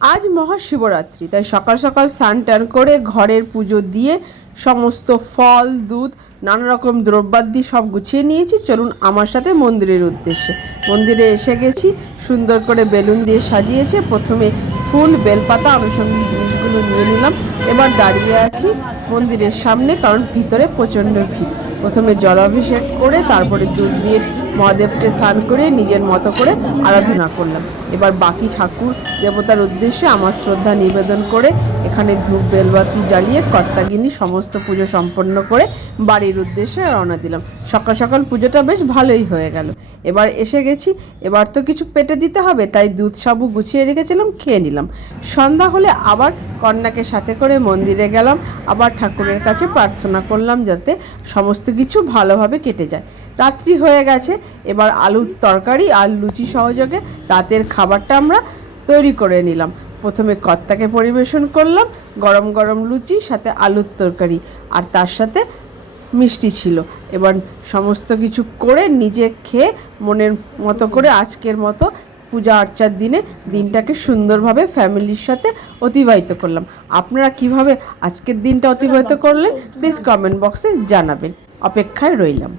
আজ মহাশিবরাত্রি, তাই সকাল সকাল স্নান টান করে ঘরের পুজো দিয়ে সমস্ত ফল দুধ নানা রকম দ্রব্যাদি সব গুছিয়ে নিয়েছি। চলুন আমার সাথে মন্দিরের উদ্দেশ্যে। মন্দিরে এসে গেছি, সুন্দর করে বেলুন দিয়ে সাজিয়েছে। প্রথমে ফুল বেলপাতা আনুষঙ্গিক জিনিসগুলো নিয়ে নিলাম। এবার দাঁড়িয়ে আছি মন্দিরের সামনে, কারণ ভিতরে প্রচণ্ড ভিড়। প্রথমে জলাভিষেক করে তারপরে দুধ দিয়ে মহাদেবকে স্নান করে নিজের মতো করে আরাধনা করলাম। এবার বাকি ঠাকুর দেবতার উদ্দেশ্যে আমার শ্রদ্ধা নিবেদন করে এখানে ধূপ বেলবাতি জ্বালিয়ে কর্তাগিনী সমস্ত পুজো সম্পন্ন করে বাড়ির উদ্দেশ্যে রওনা দিলাম। সকাল সকাল পুজোটা বেশ ভালোই হয়ে গেল। এবার এসে গেছি, এবার তো কিছু পেটে দিতে হবে, তাই দুধ সাবু গুছিয়ে রেখেছিলাম, খেয়ে নিলাম। সন্ধ্যা হলে আবার কন্যাকে সাথে করে মন্দিরে গেলাম। আবার ঠাকুরের কাছে প্রার্থনা করলাম যাতে সমস্ত কিছু ভালোভাবে কেটে যায়। রাত্রি হয়ে গেছে, এবার আলুর তরকারি আর লুচি সহযোগে রাতের খাবারটা আমরা তৈরি করে নিলাম। প্রথমে কর্তাকে পরিবেশন করলাম গরম গরম লুচি, সাথে আলুর তরকারি, আর তার সাথে মিষ্টি ছিল। এবার সমস্ত কিছু করে নিজে খেয়ে মনের মতো করে আজকের মতো পূজা অর্চার দিনে দিনটাকে সুন্দরভাবে ফ্যামিলির সাথে অতিবাহিত করলাম। আপনারা কিভাবে আজকের দিনটা অতিবাহিত করলেন প্লিজ কমেন্ট বক্সে জানাবেন। অপেক্ষায় রইলাম।